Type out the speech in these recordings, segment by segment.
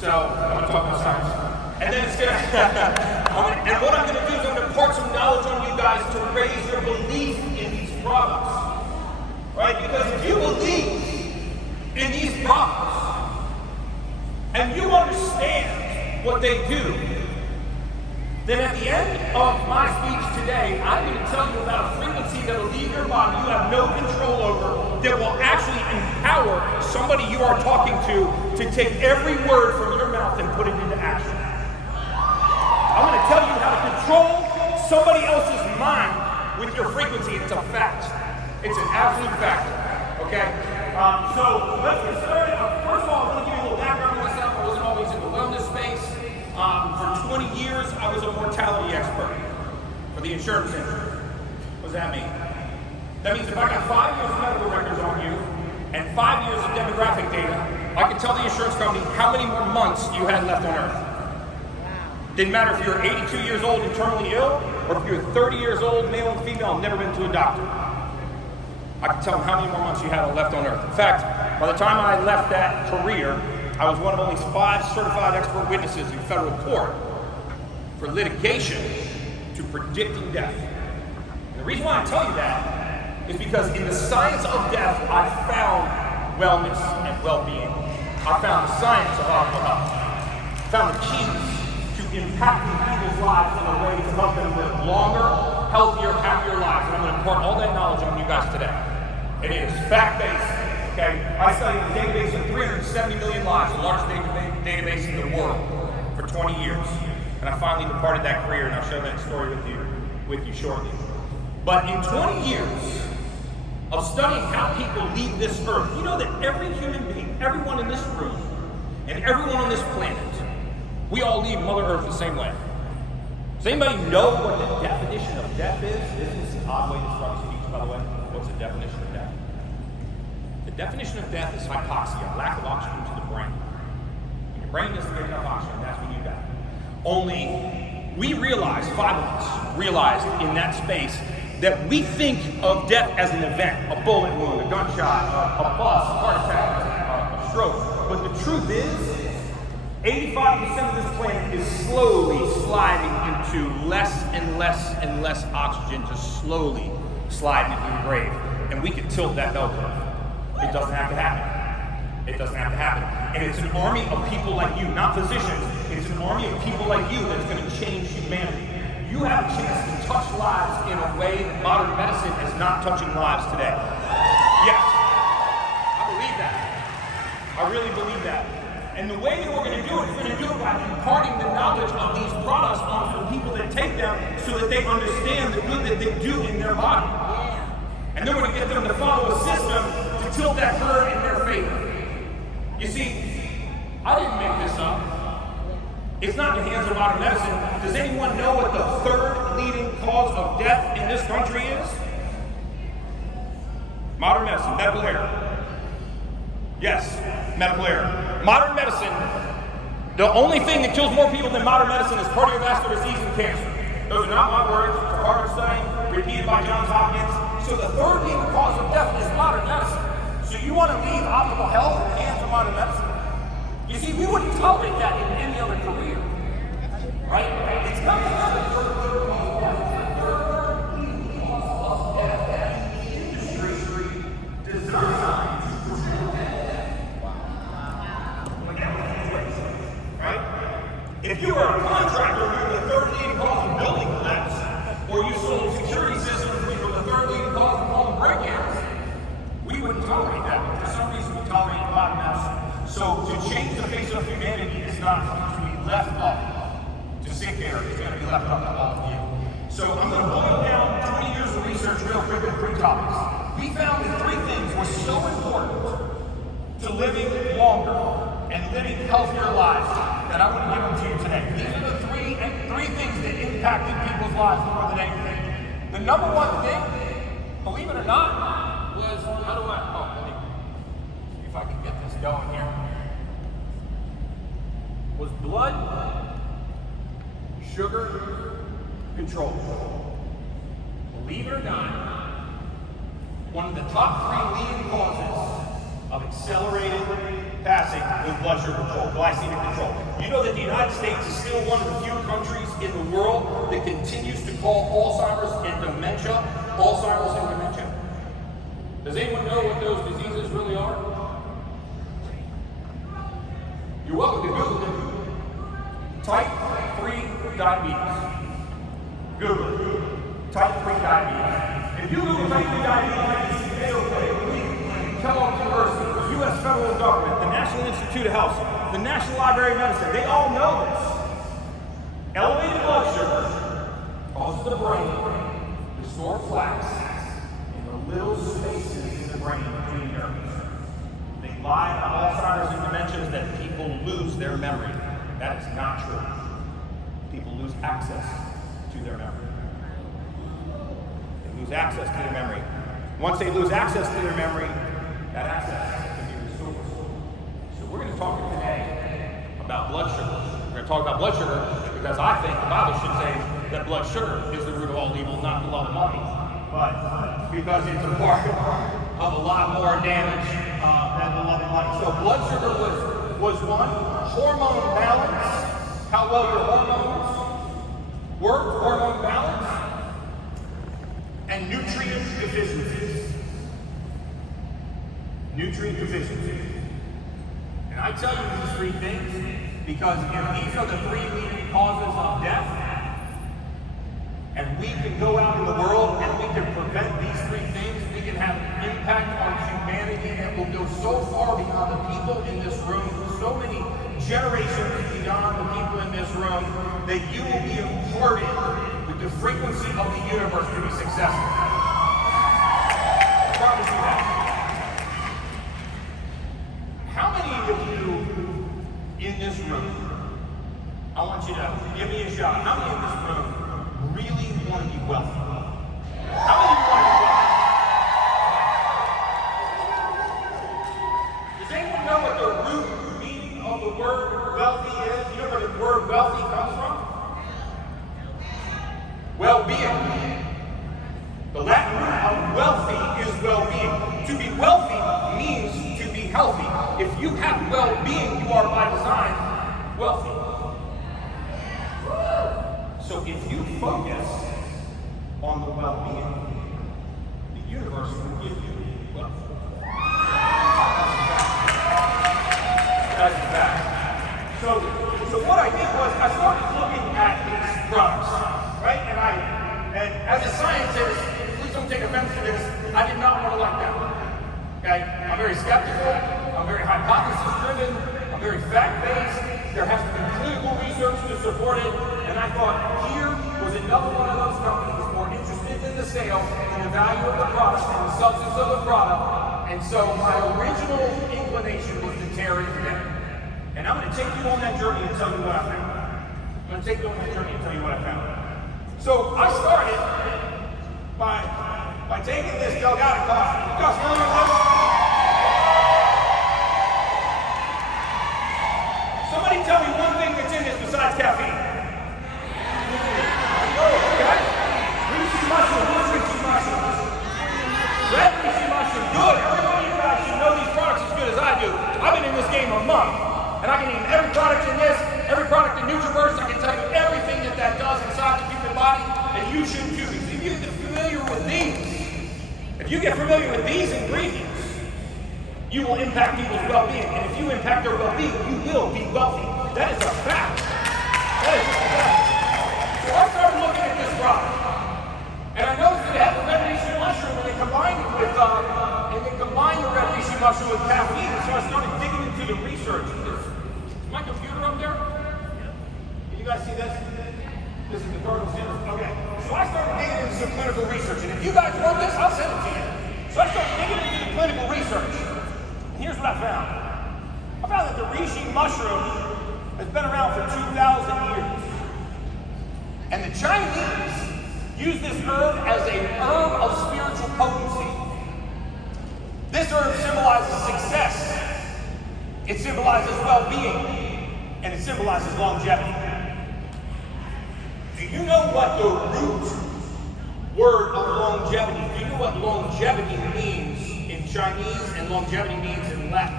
So I'm going to talk about science. And then it's going to, and what I'm going to do is I'm going to impart some knowledge on you guys to raise your belief in these products. Right? Because if you believe in these products and you understand what they do, then at the end of my speech today, I'm going to tell you about a frequency that will leave your body you have no control over, that will actually empower somebody you are talking to take every word from your mouth and put it into action. I'm going to tell you how to control somebody else's mind with your frequency. It's a fact. It's an absolute fact. Okay? So let's get started. First of all, I want to give you a little background on myself. I wasn't always in the wellness space. For 20 years, I was a mortality expert for the insurance industry. What does that mean? That means if I got 5 years of medical records on you and 5 years of demographic data, I could tell the insurance company how many more months you had left on Earth. Didn't matter if you're 82 years old and terminally ill, or if you're 30 years old, male and female, and never been to a doctor. I could tell them how many more months you had left on Earth. In fact, by the time I left that career, I was one of only 5 certified expert witnesses in federal court for litigation to predicting death. And the reason why I tell you that is because in the science of death, I found wellness and well-being. I found the science of optimal health. I found the keys to impacting people's lives in a way to help them live longer, healthier, happier lives. And I'm going to impart all that knowledge on you guys today. And it is fact-based. Okay, I studied a database of 370 million lives, the largest database in the world, for 20 years. And I finally departed that career, and I'll share that story with you shortly. But in 20 years of studying how people leave this earth, you know that every human being, everyone in this room, and everyone on this planet, we all leave Mother Earth the same way. Does anybody know what the definition of death is? This is an odd way to start speech, by the way. What's the definition of death? The definition of death is hypoxia, lack of oxygen to the brain. When your brain doesn't get enough oxygen, that's when you die. Only we realized, 5 of us realized in that space, that we think of death as an event, a bullet wound, a gunshot, a bus, a heart attack, a stroke. But the truth is, 85% of this planet is slowly sliding into less and less and less oxygen, just slowly sliding into the grave. And we can tilt that bell curve. It doesn't have to happen. It doesn't have to happen. And it's an army of people like you, not physicians. It's an army of people like you that's going to change humanity. You have a chance to touch lives in a way that modern medicine is not touching lives today. Yes, I believe that. I really believe that. And the way that we're going to do it is we're going to do it by imparting the knowledge of these products onto the people that take them so that they understand the good that they do in their body. And then we're going to get them to follow a system to tilt that curve in their favor. You see, I didn't make this up. It's not in the hands of modern medicine. Does anyone know what the 3rd leading cause of death in this country is? Modern medicine, medical error. Yes, medical error. Modern medicine, the only thing that kills more people than modern medicine is cardiovascular disease and cancer. Those are not my words. It's a Harvard study repeated by Johns Hopkins. So the 3rd leading cause of death is modern medicine. So you want to leave optimal health in the hands of modern medicine? You see, we wouldn't tolerate that in any other career. Right? It's not the third leading cause of death that the industry designs. Right? If you were a contractor, you're the 3rd leading cause of building collapse, or you sold security systems, which were the 3rd leading cause of home break-ins, we wouldn't tolerate that. But for some reason, we tolerate modern medicine. So to change the face of humanity is not going to be left up to sit there. It's going to be left up to all of you. So I'm going to boil down 20 years of research real quick on 3 topics. We found that 3 things were so important to living longer and living healthier lives that I want to give them to you today. These are the three things that impacted people's lives more than anything. The number 1 thing, believe it or not, was let me see if I can get this going here. Was blood sugar control. Believe it or not, one of the top 3 leading causes of accelerated passing with blood sugar control, glycemic control. You know that the United States is still one of the few countries in the world that continues to call Alzheimer's and dementia Alzheimer's and dementia? Does anyone know what those diseases really are? You're welcome to Google it. Type 3 diabetes. Google it. Type 3 diabetes. If you Google type 3 diabetes, you see Kellogg University, the U.S. federal government, the National Institute of Health, the National Library of Medicine, they all know this. Elevated blood sugar causes the brain to store plaques in the little spaces in the brain between nerves. They lie about Alzheimer's and dementia that people lose their memory. That is not true. People lose access to their memory. They lose access to their memory. Once they lose access to their memory, that access can be restored. So we're going to talk today about blood sugar. We're going to talk about blood sugar because I think the Bible should say that blood sugar is the root of all evil, not the love of money. But because it's a part of a lot more damage than the love of money. So blood sugar was one. Hormone balance, how well your hormones work, hormone balance, and nutrient deficiencies. Nutrient deficiencies. And I tell you these three things because if these are the three leading causes of death, and we can go out in the world and we can prevent these three things, we can have an impact on humanity that will go so far beyond the people in this room, so many generations beyond the people in this room, that you will be imparted with the frequency of the universe to be successful. I promise you that. How many of you in this room, I want you to give me a shot, how many in this room really want to be wealthy? How many of you want to be wealthy? Does anyone know what the root meaning of the word wealthy is? You know where the word wealthy comes from? Well-being. The Latin root of wealthy is well-being. To be wealthy means to be healthy. If you have well-being, you are by design wealthy. So if you focus on the well-being, the universe will give you wealth. That's a fact. So what I did was I started looking at these products, right? And as a scientist, please don't take offense to this, I did not want to like them. Okay? I'm very skeptical, I'm very hypothesis-driven, I'm very fact-based. There has to be clinical research to support it. And I thought, here was another one of those companies more interested in the sale than the value of the product and the substance of the product. And so my original inclination was to tear into them. And I'm going to take you on that journey and tell you what I found. I'm going to take you on that journey and tell you what I found. So I started by taking this Delgado coffee. You guys familiar with this? Somebody tell me one thing that's in this besides caffeine. Okay? Reishi mushroom. What's reishi mushroom? Red reishi mushroom. Good. Everybody of you guys should know these products as good as I do. I've been in this game a month. And I can name every product in this, every product in Nutriverse. I can tell you everything that does inside the human body. And you should too. If you get familiar with these ingredients, you will impact people's well-being. And if you impact their well-being, you will be wealthy. That is a fact. That is a fact. So I started looking at this product. And I noticed that it had the red reishi mushroom and they combined it with the red reishi mushroom with caffeine. So I started digging into the research. Is my computer up there? Can you guys see this? This is the Cardinal Center. Okay. So I started digging into some clinical research. And if you guys want this, I'll send it to you. So I started digging into the clinical research. Here's what I found. I found that the reishi mushroom has been around for 2,000 years. And the Chinese use this herb as a herb of spiritual potency. This herb symbolizes success. It symbolizes well-being. And it symbolizes longevity. Do you know what the root word of longevity, do you know what longevity means in Chinese and longevity means in Latin?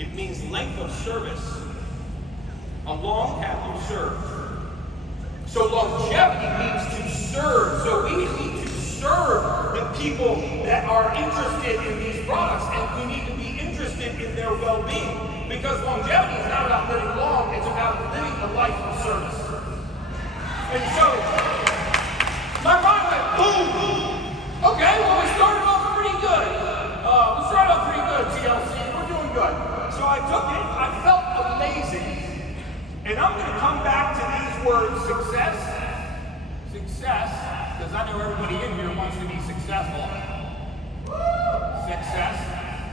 It means length of service. How long have you served? So longevity means to serve. So we need to serve the people that are interested in these products, and we need to be interested in their well-being. Because longevity is not about living long, it's about living a life of service. And so, my mind went boom! Okay, well we started off pretty good. TLC, we're doing good. So I took it, I felt amazing. And I'm going to come back to these words, success, because I know everybody in here wants to be successful. Success.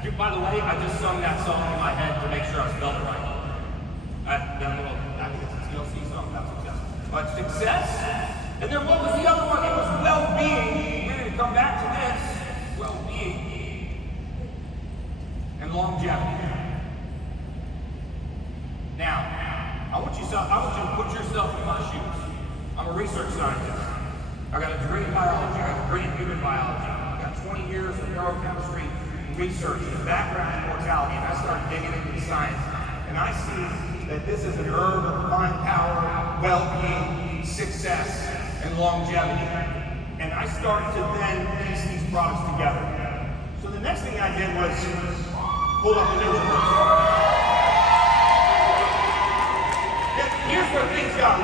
Dude, by the way, I just sung that song in my head to make sure I spelled it right. I think it's a TLC song, not success. But success, and then what was the other one? It was well-being. We're going to come back to this. Well-being. And longevity. Now, I want you to put yourself in my shoes. I'm a research scientist. I got a degree in biology. I got a degree in human biology. I got 20 years of neurochemistry research and background in mortality, and I started digging into the science. And I see that this is an herb of divine power, well-being, success, and longevity. And I started to then piece these products together. So the next thing I did was pull up the NutriBurst. Here's where things got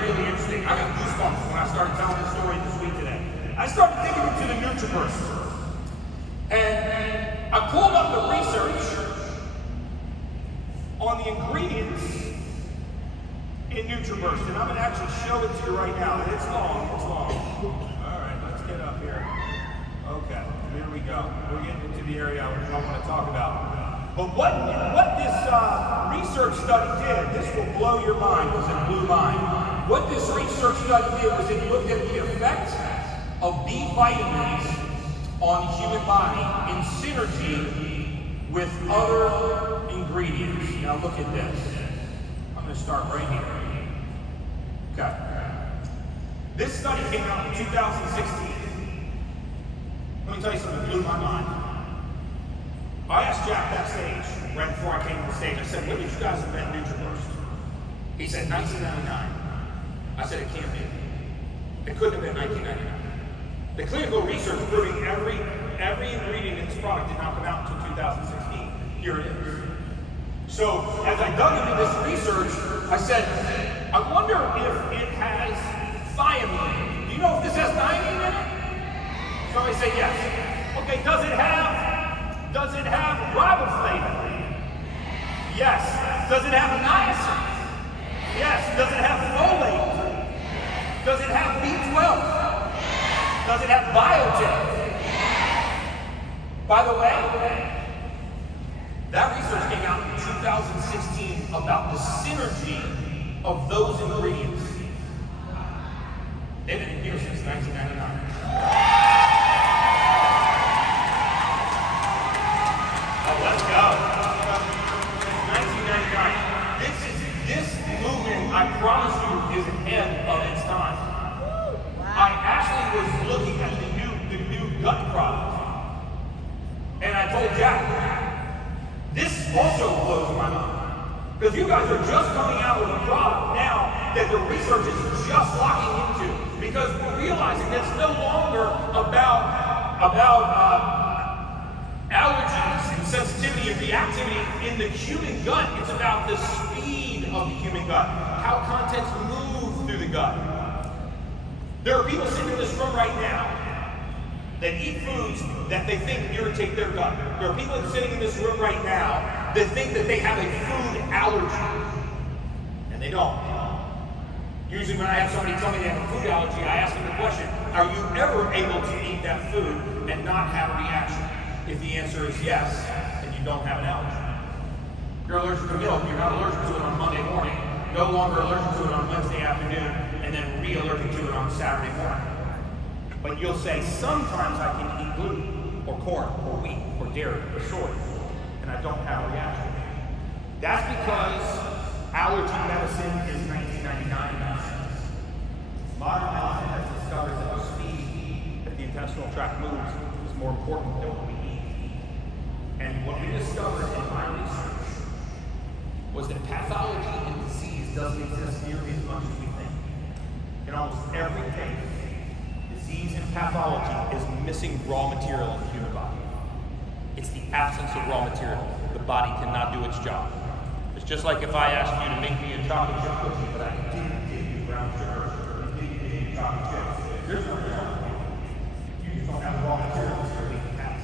really interesting. I got goosebumps when I started telling the story this week today. I started digging into the NutriBurst. And I pulled up the research on the ingredients in NutriBurst. And I'm going to actually show it to you right now. It's long. All right, let's get up here. Okay, here we go. We're getting into the area I want to talk about. But what this research study did, this will blow your mind because it blew mine. What this research study did was it looked at the effect of B vitamins on the human body in synergy with other ingredients. Now look at this. I'm going to start right here. Okay. This study came out in 2016. Let me tell you something that blew my mind. I asked Jack backstage, right before I came to the stage, I said, when did you guys invent NutriBurst? He said, 1999. I said, it can't be. It couldn't have been 1999. The clinical research proving every ingredient in this product did not come out until 2016. Here it is. So, as I dug into this research, I said, I wonder if it has thiamine. Do you know if this has thiamine in it? Somebody say yes. Okay, does it have riboflavin? Yes. Does it have niacin? Yes. Does it have folate? Does it have B12? Does it have biotin? By the way, that research came out in 2016 about the synergy of those ingredients. They've been here since 1999. Let's go. 1999. This movement, I promise you, is ahead of its time. Wow. I actually was looking at the new gut product. And I told Jack, this also blows my mind. Because you guys are just coming out with a product now that the research is just locking into. Because we're realizing that it's no longer about allergies and sensitivity and reactivity in the human gut. It's about the speed of the human gut, how contents move through the gut. There are people sitting in this room right now that eat foods that they think irritate their gut. There are people sitting in this room right now that think that they have a food allergy, and they don't. Usually when I have somebody tell me they have a food allergy, I ask them the question, are you ever able to eat that food and not have a reaction? If the answer is yes, then you don't have an allergy. If you're allergic to milk, you're not allergic to it on Monday morning, no longer allergic to it on Wednesday afternoon, and then re-allergic to it on Saturday morning. But you'll say, sometimes I can eat gluten, or corn, or wheat, or dairy, or soy, and I don't have a reaction. That's because allergy medicine is 1999 medicine. Modern medicine has discovered that the speed that the intestinal tract moves is more important than what we eat. pathology is missing raw material in the human body. It's the absence of raw material. The body cannot do its job. It's just like if I asked you to make me a chocolate chip cookie, but I didn't give you brown sugar and didn't give you chocolate chips. There's no result. You just don't have raw materials to make it happen.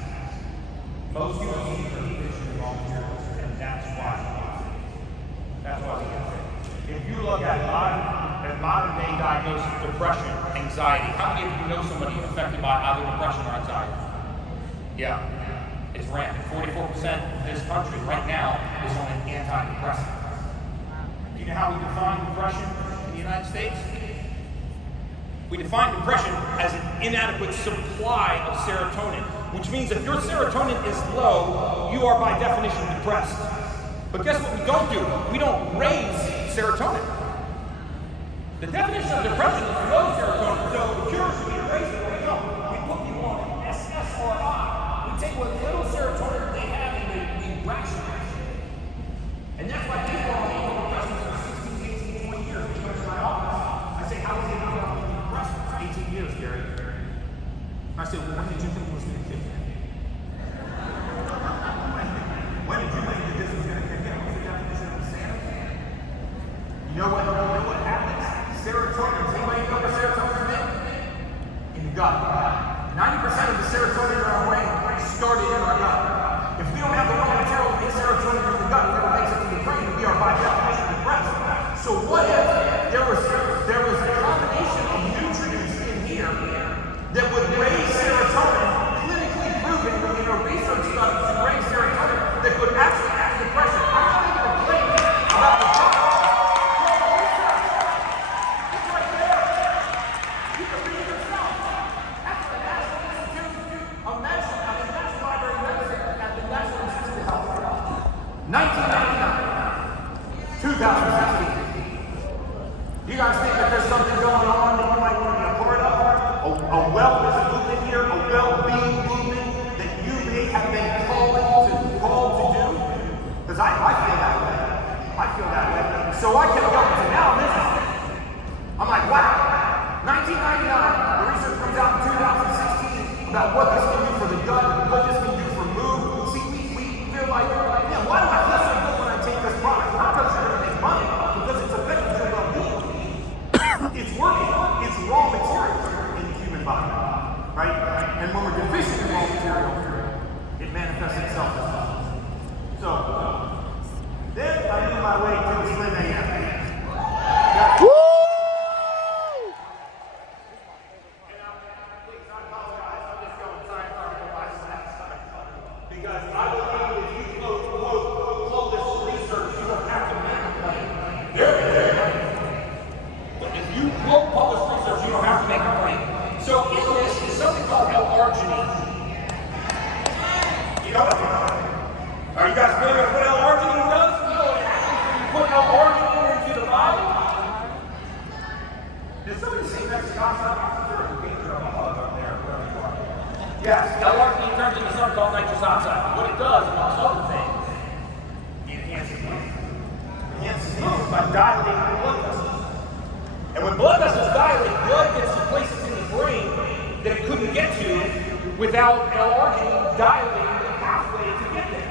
Most human beings are deficient in raw materials, and that's why we get sick. If you look at modern day diagnosis of depression, anxiety, how many of you know somebody affected by either depression or anxiety? Yeah, it's rampant. 44% of this country right now is on an antidepressant. Do you know how we define depression in the United States? We define depression as an inadequate supply of serotonin, which means if your serotonin is low, you are by definition depressed. But guess what we don't do? We don't raise serotonin. The definition of depression is low serotonin. So the cure should be to raise it. We don't. We put people on SSRI. We take what little serotonin they have and we rationalize it. And that's why people are on antidepressants for 16, 18, 20 years. They come to my office. I say, how is it not on antidepressants? 18 years, Gary. I said, well, when did you think it was going to kick in? When did you think that this was going to kick in? What's the definition of insanity? You know what happens? Serotonin. Does anybody know where serotonin is? In the gut. 90% of the serotonin in our brain started in our gut. If we don't have the raw material to make serotonin in the gut, it never makes it to the brain, we are by definition depressed. So what if there was a combination of nutrients in here that would raise serotonin, clinically proven in a research study to raise serotonin, that could actually act depression? I'm not even complaining about the problem. It's right there. You can read it yourself. That's the National Institute of Medicine, National Library of Medicine at the National Institute of Health. 1999, 2016. You guys think that there's something going on that you might want to be a part of? A wellness movement here, a well-being movement that you may have been called to do? Because I feel that way. I feel that way. So I kept going to now I'm interested. I'm like, wow. 1999, the research comes out in 2016 about what this can do for the gut, what this can do for mood. See, we feel like, yeah, why do I feel so good when I take this product? Not because you're going to make money, because it's affecting your well-being. It's working. It's raw material in the human body, right? And when we're deficient in raw material, it manifests itself as well. So, then I made my way to the Slim AM. Woo! Because I believe if you quote this research, you don't have to make a claim. But if you quote published research, you don't have to make a claim. So in this is something called L-arginine. You know what? Are you guys familiar with what L-arginine does? You know what happens when you put L-arginine into the body? Did somebody say nitric oxide? You're in danger of a hug up there, wherever you are. Yes, L-arginine turns into something called nitrous oxide. What it does, amongst other things, it enhances mood. It enhances mood by dilating the blood vessels. And when blood vessels dilate, blood gets to places in the brain that it couldn't get to without L-arginine dilating the pathway to get there.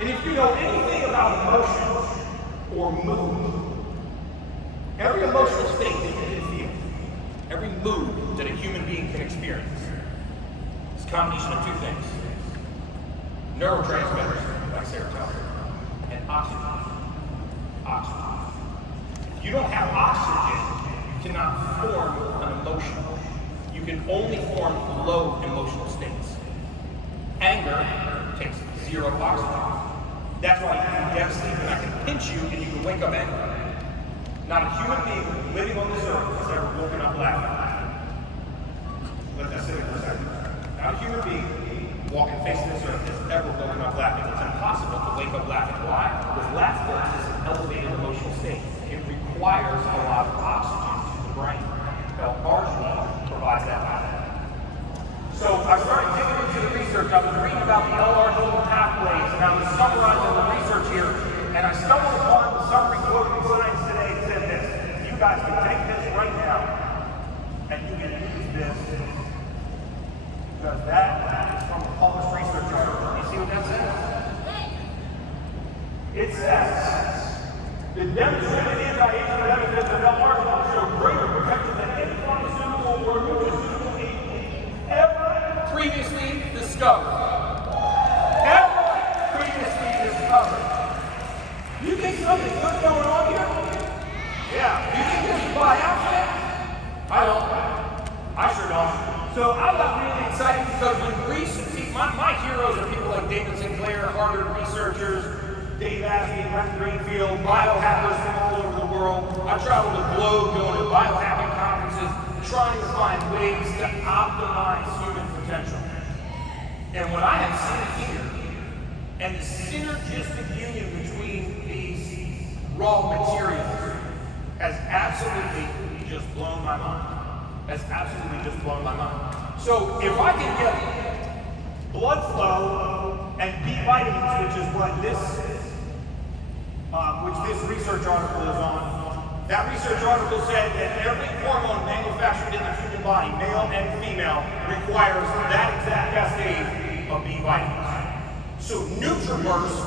And if you know anything about emotions or mood, every emotional state that you can feel, every mood that a human being can experience, is a combination of two things. Neurotransmitters, like serotonin, and oxygen. Oxygen. If you don't have oxygen, you cannot form an emotion. You can only form low emotional states. Anger takes zero oxygen. That's why you can get asleep and I can pinch you and you can wake up angry. Not a human being living on this earth has ever woken up laughing. Let that sit for a second. Not a human being walking facing this earth has ever woken up laughing. It's impossible to wake up laughing. Why? Because laughter is an elevated emotional state. It requires a lot of oxygen to the brain. L-arginine provides that laughter. So I started digging into the research. I was reading about the L-arginine pathways, and I was summarizing the research here, and I stumbled upon the summary quote in Science Today that said this: you guys can take this right now, and you can use this Because that is from the Polish research article. You see what that says? It says, the demonstrated anti-aging benefits of L-arginine show greater protection than any pharmaceutical or nutraceutical agent ever previously discovered. Ever previously discovered. You think something good going on here? Yeah. You think this is by accident? I don't. I sure don't. So I got really excited because when see, my heroes are people like David Sinclair, Harvard researchers, Dave Asprey, Brent Greenfield, biohackers from all over the world. I travel the globe going to biohacking conferences, trying to find ways to optimize human potential. And what I have seen here, and the synergistic union between these raw materials, has absolutely just blown my mind. Has absolutely just blown my mind. So if I can get blood flow and B vitamins, which is what this research article is on, that research article said that every hormone manufactured in the human body, male and female, requires that exact cascade of B vitamins. So NutriBurst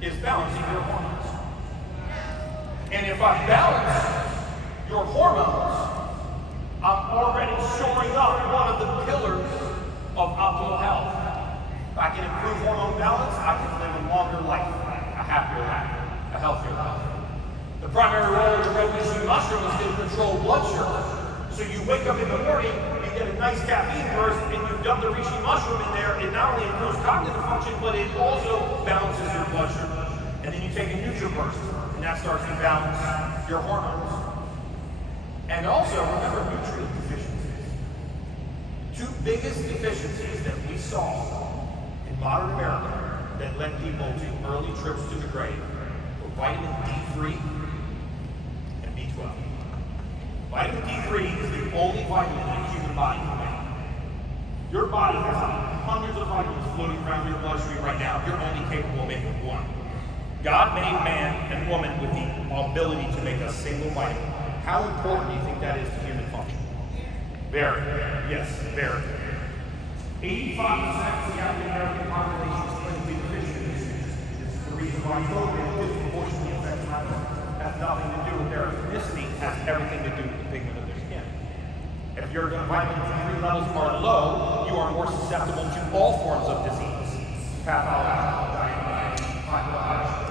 is balancing your hormones. And if I balance your hormones, I'm already shoring up one of the pillars of optimal health. If I can improve hormone balance, I can live a longer life, a happier life, a healthier life. The primary role of the red reishi mushroom is to control blood sugar. So you wake up in the morning, you get a nice caffeine burst, and you dump the reishi mushroom in there. It not only improves cognitive function, but it also balances your blood sugar. And then you take a NutriBurst, and that starts to balance your hormones. And also, remember nutrient deficiencies. Two biggest deficiencies that we saw in modern America that led people to early trips to the grave were vitamin D3 and B12. Vitamin D3 is the only vitamin in the human body can make. Your body has hundreds of vitamins floating around your bloodstream right now. You're only capable of making one. God made man and woman with the ability to make a single vitamin. How important do you think that is to human function? Very. Yes, very. 85% of the African American population is clinically deficient in these things. This is the reason why COVID disproportionately affects my health. Has nothing to do with their ethnicity, has everything to do with the pigment of their skin. If your vitamin D3 levels are low, you are more susceptible to all forms of disease. Pathological diabetes, hypertension,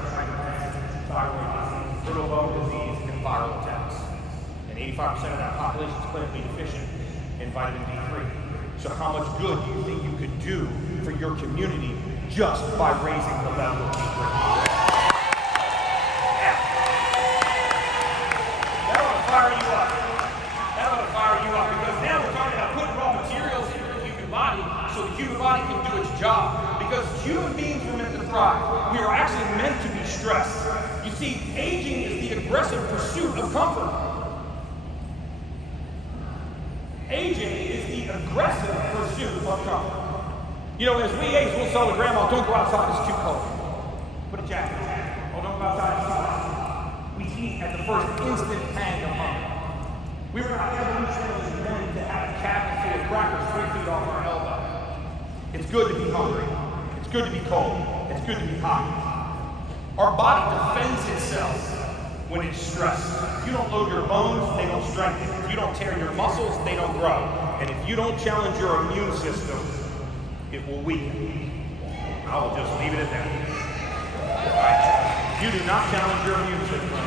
thyroid disease, brittle bone disease, and viral attacks. And 85% of that population is clinically deficient in vitamin D3. So how much good do you think you could do for your community just by raising the level of D3? Yeah. That ought to fire you up. That ought to fire you up because now we're talking about putting raw materials into the human body so the human body can do its job. Because human beings were meant to thrive. We are actually meant to be stressed. You see, aging is the aggressive pursuit of comfort. Aging is the aggressive pursuit of comfort. You know, as we age, we'll tell the grandma, don't go outside, it's too cold. Put a jacket on. Oh, don't go outside, it's too hot. We eat at the first instant pang of hunger. We were not evolutionarily meant to have a cabinet full of crackers 3 feet off our elbow. It's good to be hungry. It's good to be cold. It's good to be hot. Our body defends itself when it's stressed. If you don't load your bones, they don't strengthen. If you don't tear your muscles, they don't grow. And if you don't challenge your immune system, it will weaken. I will just leave it at that. Right? If you do not challenge your immune system,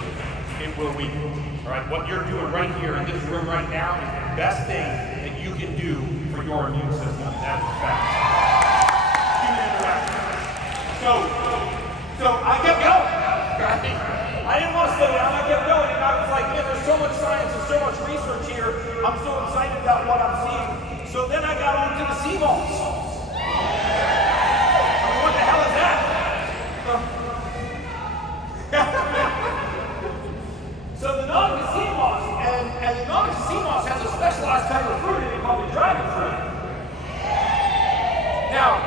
it will weaken. All right? What you're doing right here in this room right now is the best thing that you can do for your immune system. That's a fact. Human interaction. So I kept going. Right? I didn't want to slow down, I kept going, and I was like, man, there's so much science and so much research here. I'm so excited about what I'm seeing. So then I got on to the sea moss. What the hell is that? So the Nautica sea moss, and the Nautica sea moss has a specialized type of fruit in it called the dragon fruit. Now,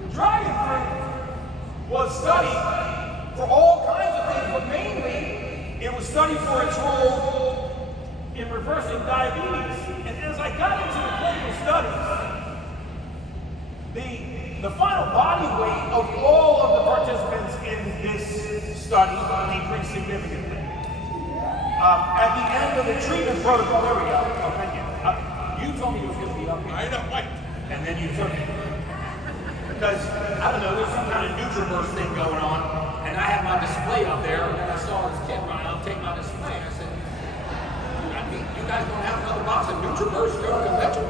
the dragon fruit was studied for all kinds of things, but mainly it was studied for its role in reversing diabetes. And as I got into the clinical studies, The final body weight of all of the participants in this study decreased significantly. At the end of the treatment protocol, there we go. Oh, thank you. You told me it was going to be up here. I know, right? And then you took it. Because, I don't know, there's some kind of NutriBurst thing going on, and I had my display up there, and then I saw this kid run out and take my display, and I said, you guys don't have another box of NutriBurst for the convention?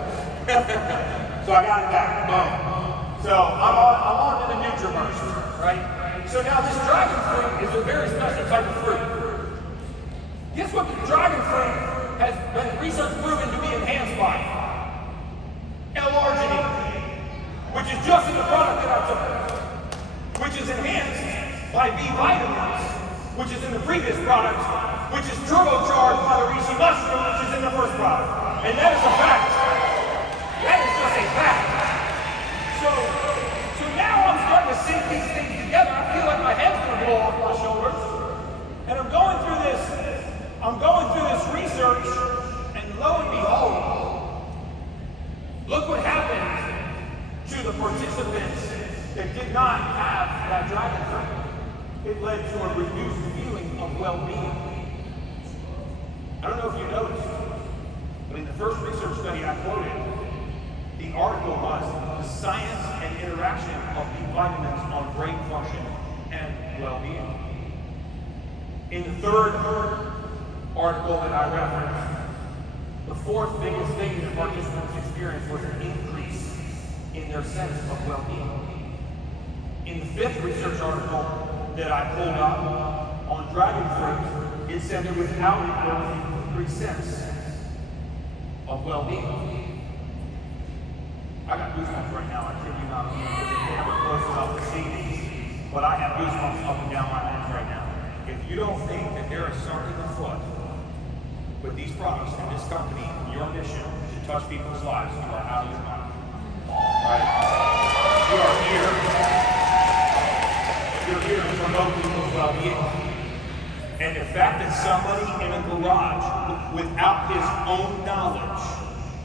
So I got it back. Boom. So I'm on to the NutriBurst, right? So now this dragon fruit is a very special type of fruit. Guess what the dragon fruit has been research proven to be enhanced by? L-arginine, which is just in the product that I took, which is enhanced by B vitamins, which is in the previous product, which is turbocharged by the reishi mushroom, which is in the first product. And that is a fact. That is just a fact. So now I'm starting to sync these things together. I feel like my head's gonna blow off my shoulders. And I'm going through this research, and lo and behold, look what happened to the participants that did not have that dragon fruit. It led to a reduced feeling of well-being. I don't know if you noticed, but in the first research study I quoted, the article was the science and interaction of B vitamins on brain function and well-being. In the third article that I referenced, the fourth biggest thing that participants experienced was an increase in their sense of well-being. In the fifth research article that I pulled up on dragon fruit, it said that without it, there was an increased sense of well-being. I got goosebumps right now, I kid you not. I'm never close enough to see these, but I have goosebumps up and down my legs right now. If you don't think that there is something afoot with these products and this company, your mission to touch people's lives, you are out of your mind. Right? You are here. You're here to promote people's well-being. And the fact that somebody in a garage, without his own knowledge,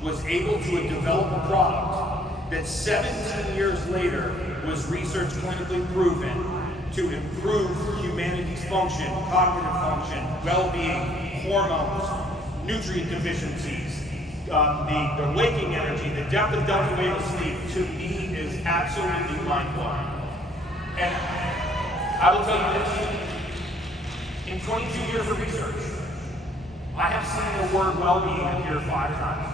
was able to develop a product that 17 years later was research clinically proven to improve humanity's function, cognitive function, well-being, hormones, nutrient deficiencies, the waking energy, the depth of delta wave of sleep, to me is absolutely mind-blowing. And I will tell you this, in 22 years of research, I have seen the word well-being appear 5 times.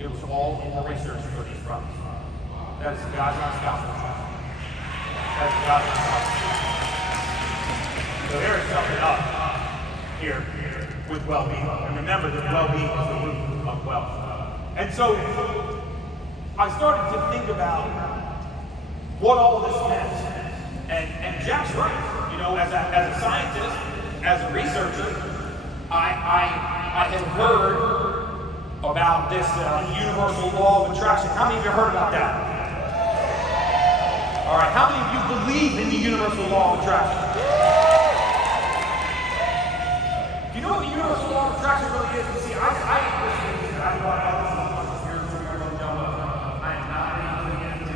It was all in the research for these products. That is God's honest gospel. That's God's honest gospel. So there is something up here with well-being. And remember that well-being is the root of wealth. And so I started to think about what all of this meant. And Jack's right. You know, as a scientist, as a researcher, I had heard about this universal law of attraction. How many of you heard about that? All right, how many of you believe in the universal law of attraction? Do you know what the universal law of attraction really is? You see, I thought this was a spiritual miracle jumbo. I am not anything into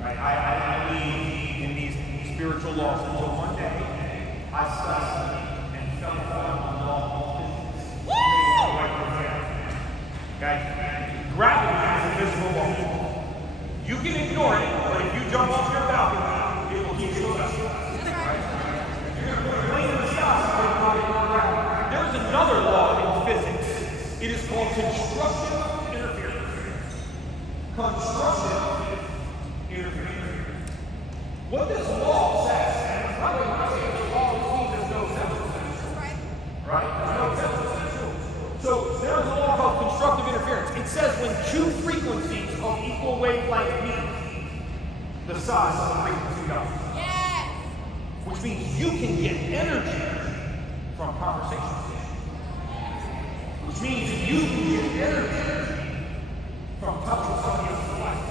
right? I believe in these spiritual laws until one day I studied and fell upon the law of physics. Okay? Gravity is a physical law. You can ignore it, but if you jump off your balcony, it will keep you stuck. Right? If you're going to put a plane in the sky, it's going to ignore gravity. There is another law in physics. It is called constructive interference. Constructive interference. What this law says, and by the way, when I say it's a law, it means there's no substitution. Right? There's no substitution. So there's a law called constructive interference. It says when two frequencies of equal wavelength meet, the size of the frequency goes. Yes. Which means you can get energy from conversation. Which means that you can get energy from touching somebody else's life.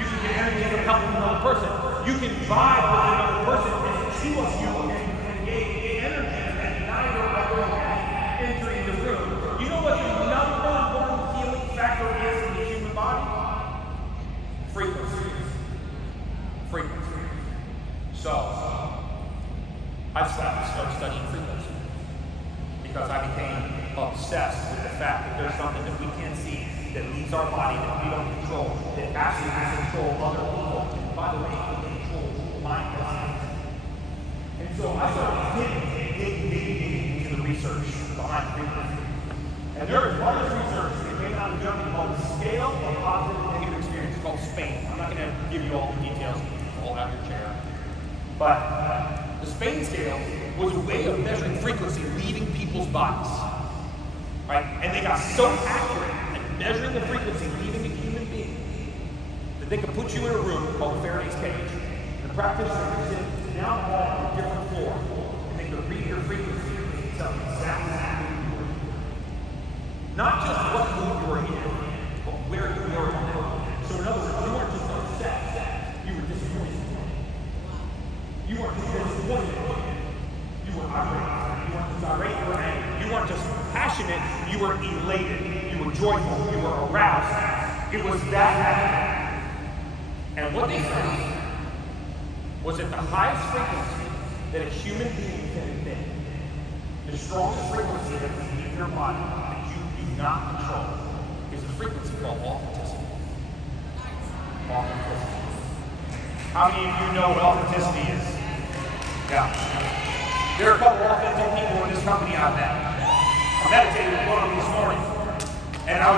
You can get energy from helping another person. You can vibe with another person, and the two of you can gain energy, and neither of you entering the You know what the number one healing factor is in the human body? Frequency. Frequency. So, I started studying frequency because I became obsessed with the fact that there's something that we can't see that leaves our body that we don't control, that actually can control other people. And by the way, it can control mind. And so I started digging into the research behind frequency. And there is one research that came out of Germany called the Scale of Positive and Negative Experience, called SPAIN. I'm not going to give you all the details, you all have your chair. But the SPAIN scale was a way of measuring frequency leaving people's bodies. Right? And they got so accurate at measuring the frequency leaving a human being that they could put you in a room called Faraday's cage. And the practitioner could sit down on a different floor and they could read your frequency and they could tell you exactly how you were. Not just what mood you were in, but where you were on that. So in other words, you weren't just upset, you were disappointed. You weren't just disappointed, you were irate. You weren't just irate, you were angry. You weren't just passionate, you were elated. You were joyful, you were aroused. It was that. And what they found was that the highest frequency that a human being can emit, the strongest frequency that can leave your body, that you do not control, is a frequency called authenticity. Authenticity. How many of you know what authenticity is? Yeah. There are a couple of authentic people in this company I've met. I meditated with one of them this morning. And I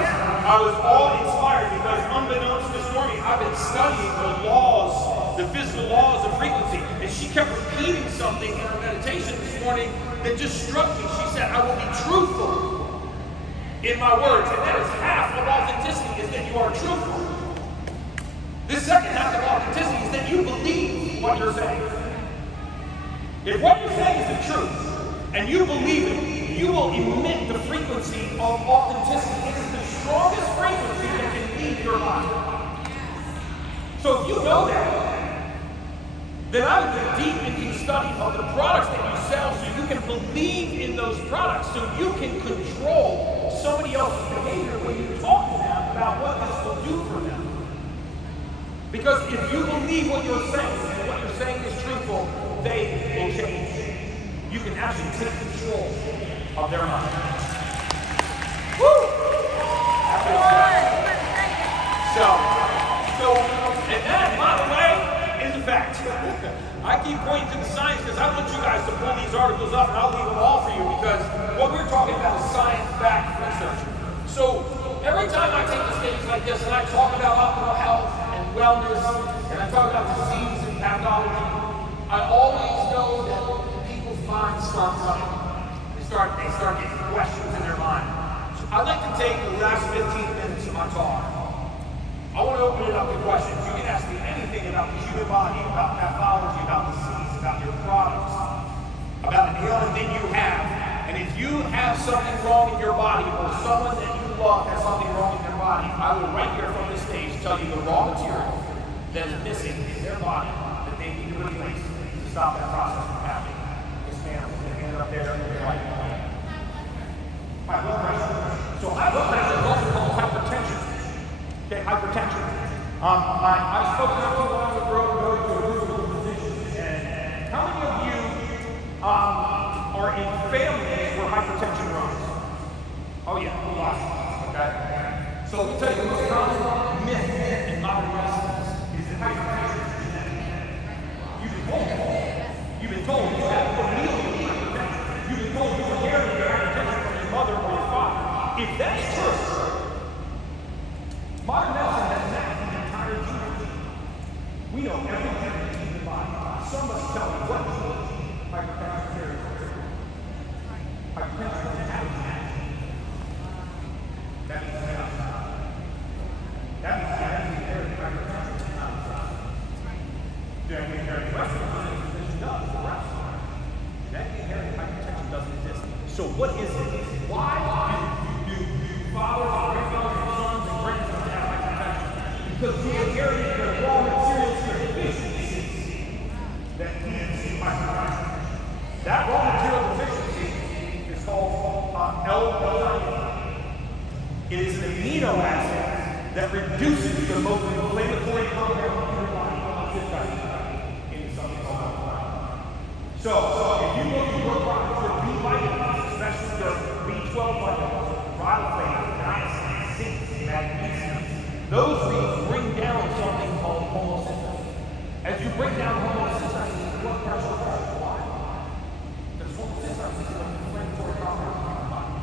was all inspired because unbeknownst to Stormy, I've been studying the laws, the physical laws of frequency. And she kept repeating something in her meditation this morning that just struck me. She said, I will be truthful in my words. And that is half of authenticity, is that you are truthful. The second half of authenticity is that you believe what you're saying. If what you're saying is the truth, and you believe it, you will emit the frequency of authenticity. It is the strongest frequency that can leave your body. So if you know that, then I would get deep into the study of the products that you sell so you can believe in those products, so you can control somebody else's behavior when you talk to them about what this will do for them. Because if you believe what you're saying, and what you're saying is truthful, they will change. You can actually take control of their mind. Woo! So, and that, by the way, is a fact. I keep pointing to the science because I want you guys to pull these articles up, and I'll leave them all for you because what we're talking about is science-backed research. So, every time I take a stage like this and I talk about optimal health and wellness, and I talk about disease and pathology, I always know that people's minds start running. They start getting questions in their mind. So I'd like to take the last 15 minutes of my talk. I want to open it up to questions. You can ask me anything about the human body, about pathology, about disease, about your products, about an ailment that you have. And if you have something wrong in your body, or someone that you love has something wrong in their body, I will right here from this stage tell you the raw material that is missing in their body that they need to replace to stop that process from happening. This man will hand it up there and they're like, high blood pressure. So high blood pressure is also called hypertension. Okay, hypertension. I spoke not too long ago to a group of physicians, and how many of you are in families where hypertension runs? Oh yeah, a lot. Okay. So let me tell you, the most common myth in modern medicine is that hypertension is genetic. You've been told you have familial hypertension. You've been told you inherited your hypertension from your mother or your father. If that's true, modern medicine has mapped the entire genome. We know everything in the body. Somebody tell me what gene hypertension carries. Hypertension doesn't have a gene. That means it's not. That means you have to inherit hypertension. It's not a problem. Then we inherit the rest of the physician does the rest. That inherited hypertension doesn't exist. So what is it? Why do fathers and grandfathers and sons and grandsons have hypertension? Because we inherited the raw materials for deficiencies that leads to hypertension. That raw material deficiency is called L-theanine. It is an amino acid that reduces the most inflammatory compound in your body into something called alkaline. So, if you look at your products, your B vitamins, especially your B12 vitamins, riboflavin, niacin, zinc, magnesium, those things bring down something called homocysteine. As you bring down homocysteine, your blood pressure falls. Why? Because homocysteine is an inflammatory compound in your body.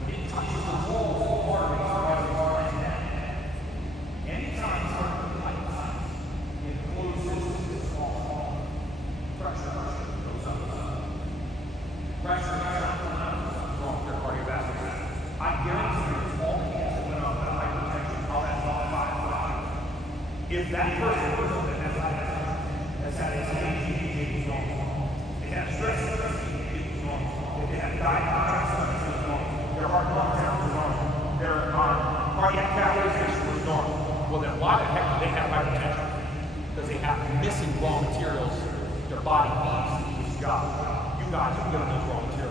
When it touches the walls of the arteries, anytime something lights in closed systems is small, pressure goes up. Pressure is not wrong with your cardiovascular. I guarantee you, all the hands that went up with hypertension, all that all 5. If that person that has hypertension, has had anxiety, it was normal. If they have stress, it was normal. If they have diabetes, it was normal. Their heart lung sound was normal. Their cardiac catheterization was normal. Well, then why the heck do they have hypertension? Because they have missing raw materials their body needs to do its job. You guys are giving those raw materials.